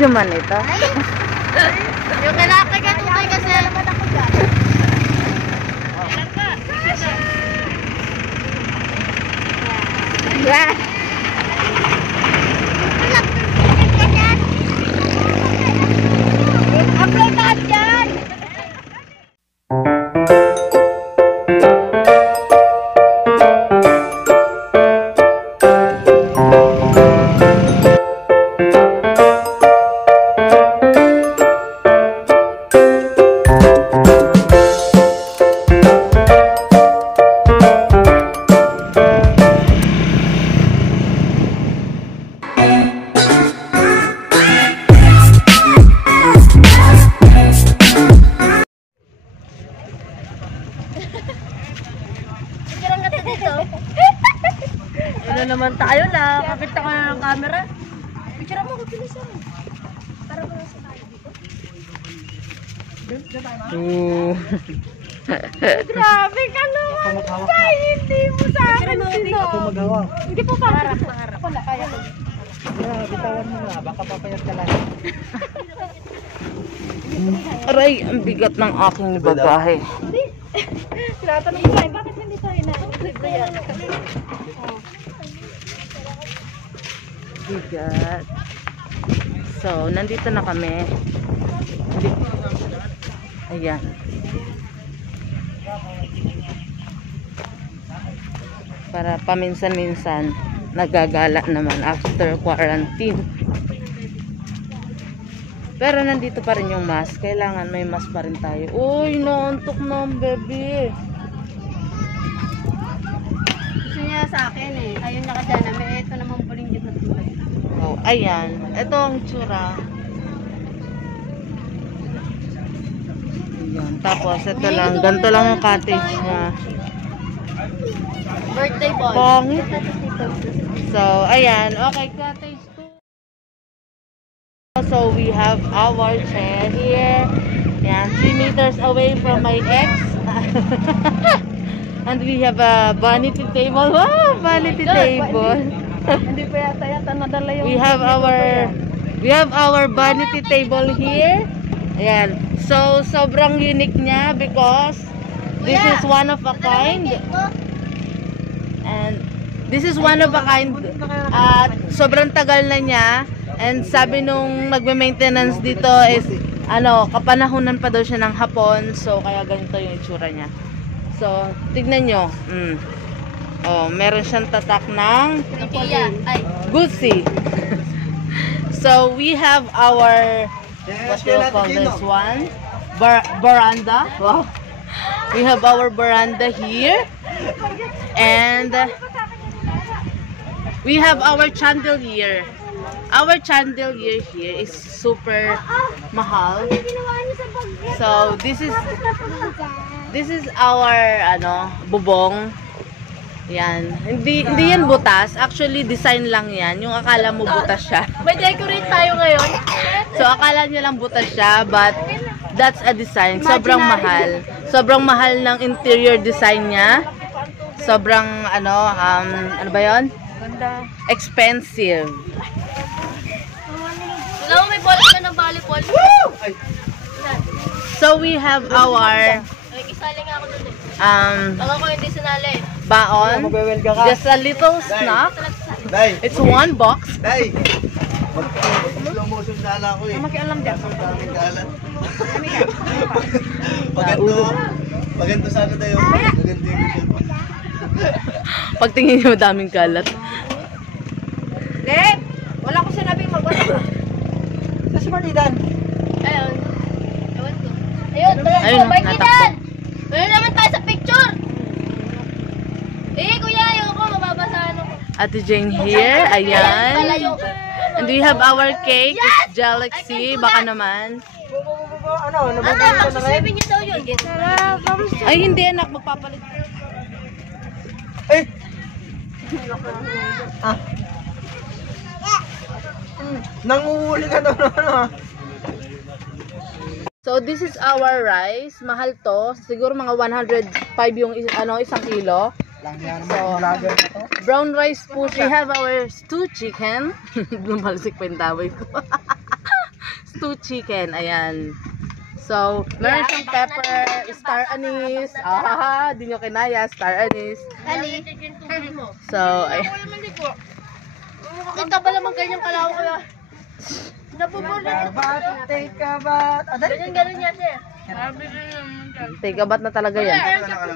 Video man ito. Yung kalaki ka tutoy kasi. Yeah. Upload lahat yan! Ano naman tayo na? Kapit ako na ng camera. Picture mo, kubilisan. Para mo sa tayo dito. Grabe ka naman. Tay, hindi mo sa akin dito. Ako magawa. Hindi po para. Ako na, kaya ko. Bitawan mo na, baka papayat ka lang. Aray, ang bigat ng aking bagahe. Tinatanong ko tayo, bakit hindi tayo na? Libre yan. Bigat. So, nandito na kami. Ayan. Para paminsan-minsan nagagala naman after quarantine. Pero nandito pa rin yung mask. Kailangan may mask pa rin tayo. Uy, naantok na ang bebe. Gusto niya sa akin eh. Ayun na ka dyan. Ito naman puling dito na tulad. Oh, ayan. Ito ang tsura. Ayan. Tapos, ito lang. Ganito lang yung cottage niya. Birthday boy. Pangit. So, ayan. Okay, cottage 2. So, we have our chair here. Ayan. 3 meters away from my ex. And we have a vanity table. Wow! Vanity table. Hindi pa yata nadala yung... We have our vanity table here. Ayan. So, sobrang unique niya because this is one of a kind. And this is one of a kind. At sobrang tagal na niya. And sabi nung nagme-maintenance dito is kapanahunan pa daw siya ng hapon. So, kaya ganito yung itsura niya. So, tignan nyo. Oh, meron siyang tatak ng Gucci. So, we have our, what do you call this one? Veranda. Wow. We have our veranda here. And we have our chandelier. Our chandelier here is super mahal. So, this is our, bubong. Yan. Hindi yan butas. Actually, design lang yan. Yung akala mo butas siya. May decorate tayo ngayon. So, akala nyo lang butas siya, but that's a design. Sobrang mahal. Sobrang mahal ng interior design niya. Sobrang, ano ba yun? Ganda. Expensive. Alam mo, may bola ka ng volleyball. So, we have our Ay, kisali nga ako dun eh. Baka ko hindi sinali. baon. Magbewelga ka. Just a little snack. Day. It's one box. Day. Slow motion dala ko eh. Makialam dyan. Daming kalat. Paganto sana tayo. Paganto yung video. Pagtingin niyo, daming kalat. Deb! Wala ko sinabing mag-wala. Sa Marlidan. Ayun. Ewan ko. Ayun, Ayun, Baikinan! Ayun naman tayo sa picture! Kuya, ayoko, mababasahan ako. Ate Jane here. Ayan. Palayo. And we have our cake. It's Galaxy. Baka naman. Ano? Ate, Nababalik ka na rin? magsuswibin niyo daw yun. Ay, hindi anak. Magpapalit. Eh! Ah. Nanguhuli ka daw na ano ah. So, this is our rice. Mahal to. Siguro mga 105 yung isang kilo. Lang yan So, naman vlogger na to. Brown rice po siya. We have our stew chicken. Lumalsik pa yung taway ko. stew chicken. Ayan. So, meron siyang pepper, star anise. Ah, di nyo kinaya, star anise. Ali. So, ay. Kita ba naman ganyang kalaw ko yan? Napupunan. Take a bath. Ganyan niya siya. Take a bath na talaga yan.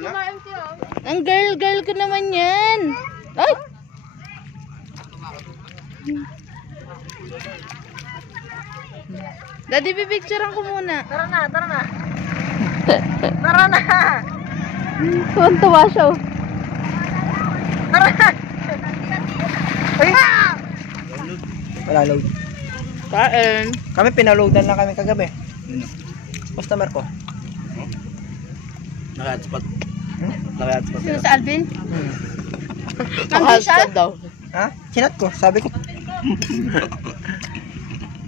Kumain siya. Ang girl ko naman yan. Ay! Daddy, pipicturean ko muna. Tara na. Tara na! Tuwan-tuwa siya. Wala load. Kain. Kami pinaloadan lang kami kagabi. Customer ko. Naka-hotspot. Naka-hotspot. Sino sa Alvin? Naka-hotspot daw. Ha? Chinat ko. Sabi ko.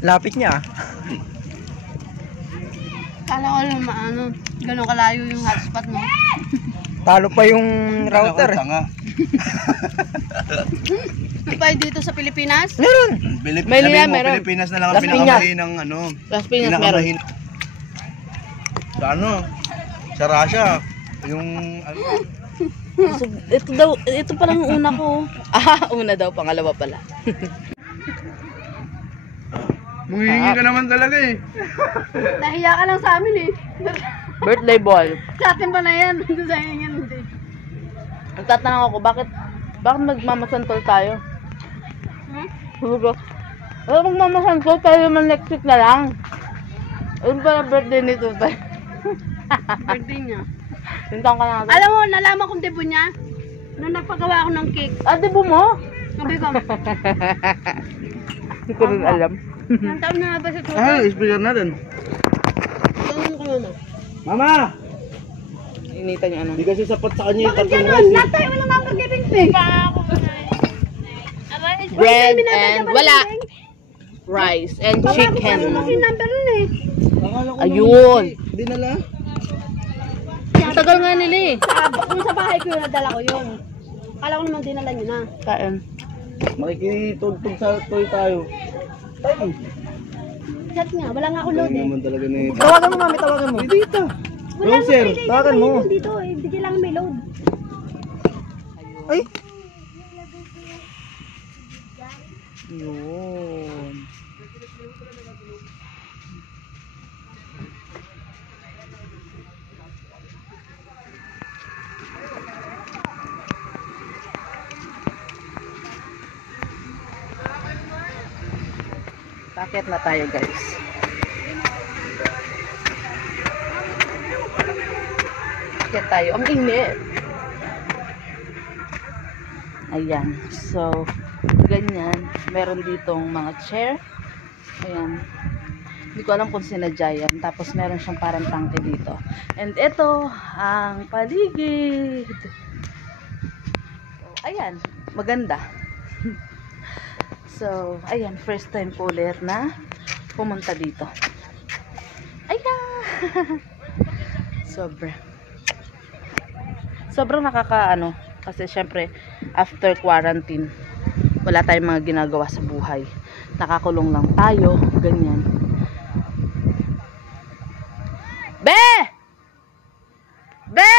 Lapit niya. Kala ko lang maano. Ganun kalayo yung hotspot mo. Talo pa yung router. Tanga. Di pa dito sa Pilipinas? Meron. Manila, Sabihin mo, meron. Pilipinas na lang ang Las Piñas. pinakamahina ng ano. Las Piñas meron. Pinakamahina. Sa ano? Sa Russia. Yung ano, So, ito pa lang una ko. Ah, una daw, pangalawa pala. manghihingi ka naman talaga eh. Nahiya ka lang sa amin eh. Birthday ball. Sa atin pa na yan. Doon sa inyo hindi. Nagtatanong ako, bakit magmamasantol tayo? Hugo. Magmamasantol tayo naman next week na lang. Ayun pala birthday nito ba? Birthday niya. Tintang ka na natin. Alam mo, nalaman kong debo niya. Nung nagpagawa ako ng cake. Ah, di mo? Sabi ko, Hindi ko rin alam. ilang taon na nga ba sa tuto? Ay, speaker natin. Ganun ko mama. Mama! Initan yung ano. Hindi kasi sapat sa kanya yung Bakit tatlong ganun? rice. Lahat tayo walang mapag-giving pig. Bread and wala. Rice and chicken. Ano yung number nun eh? Akala ko Ayun. Hindi nala. Ang tagal nga nila eh. Kung sa bahay ko yun, nadala ko yun. Akala ko naman dinala nyo na. Kain. Makikitugtog sa toy tayo. Chat nga, wala nga ako load Hindi eh. naman talaga na ito. Tawagan mo mami, tawagan mo. Dito. Wala nga Browser, pwede. tawagan mo. Dito eh, bigyan lang may load. Ay, Yun. Bakit na tayo guys? Bakit tayo? Ang init. Ayan. So, ganyan. Meron ditong mga chair. Ayan. Hindi ko alam kung sinadya yan. Tapos meron siyang parang tangke dito. And ito, ang paligid. So, ayan. Maganda. So, ayan. First time ko ulit na pumunta dito. Ayan. Sobrang nakakaano. Kasi syempre, after quarantine, wala tayong mga ginagawa sa buhay. Nakakulong lang tayo, ganyan. Be! Be!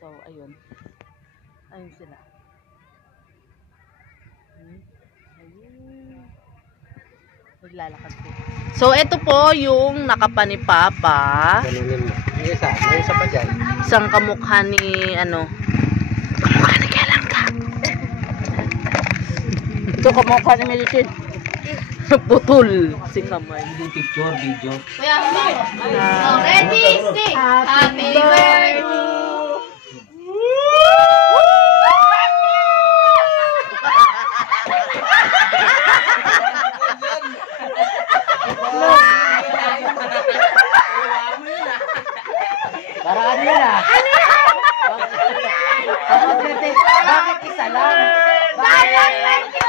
So, ayun. Ayun sila. Ayun. Maglalakad po. So, ito po yung nakapa ni Papa. ganun mo. Yung isa pa dyan. Isang kamukha ni, ano, kamukha ni kailan ka? Ito kamukha ni Melchid. Putol si kamay. Picture, video. Ready, stay. Happy birthday. Para ano yan ah? Bakit isa lang? Bakit?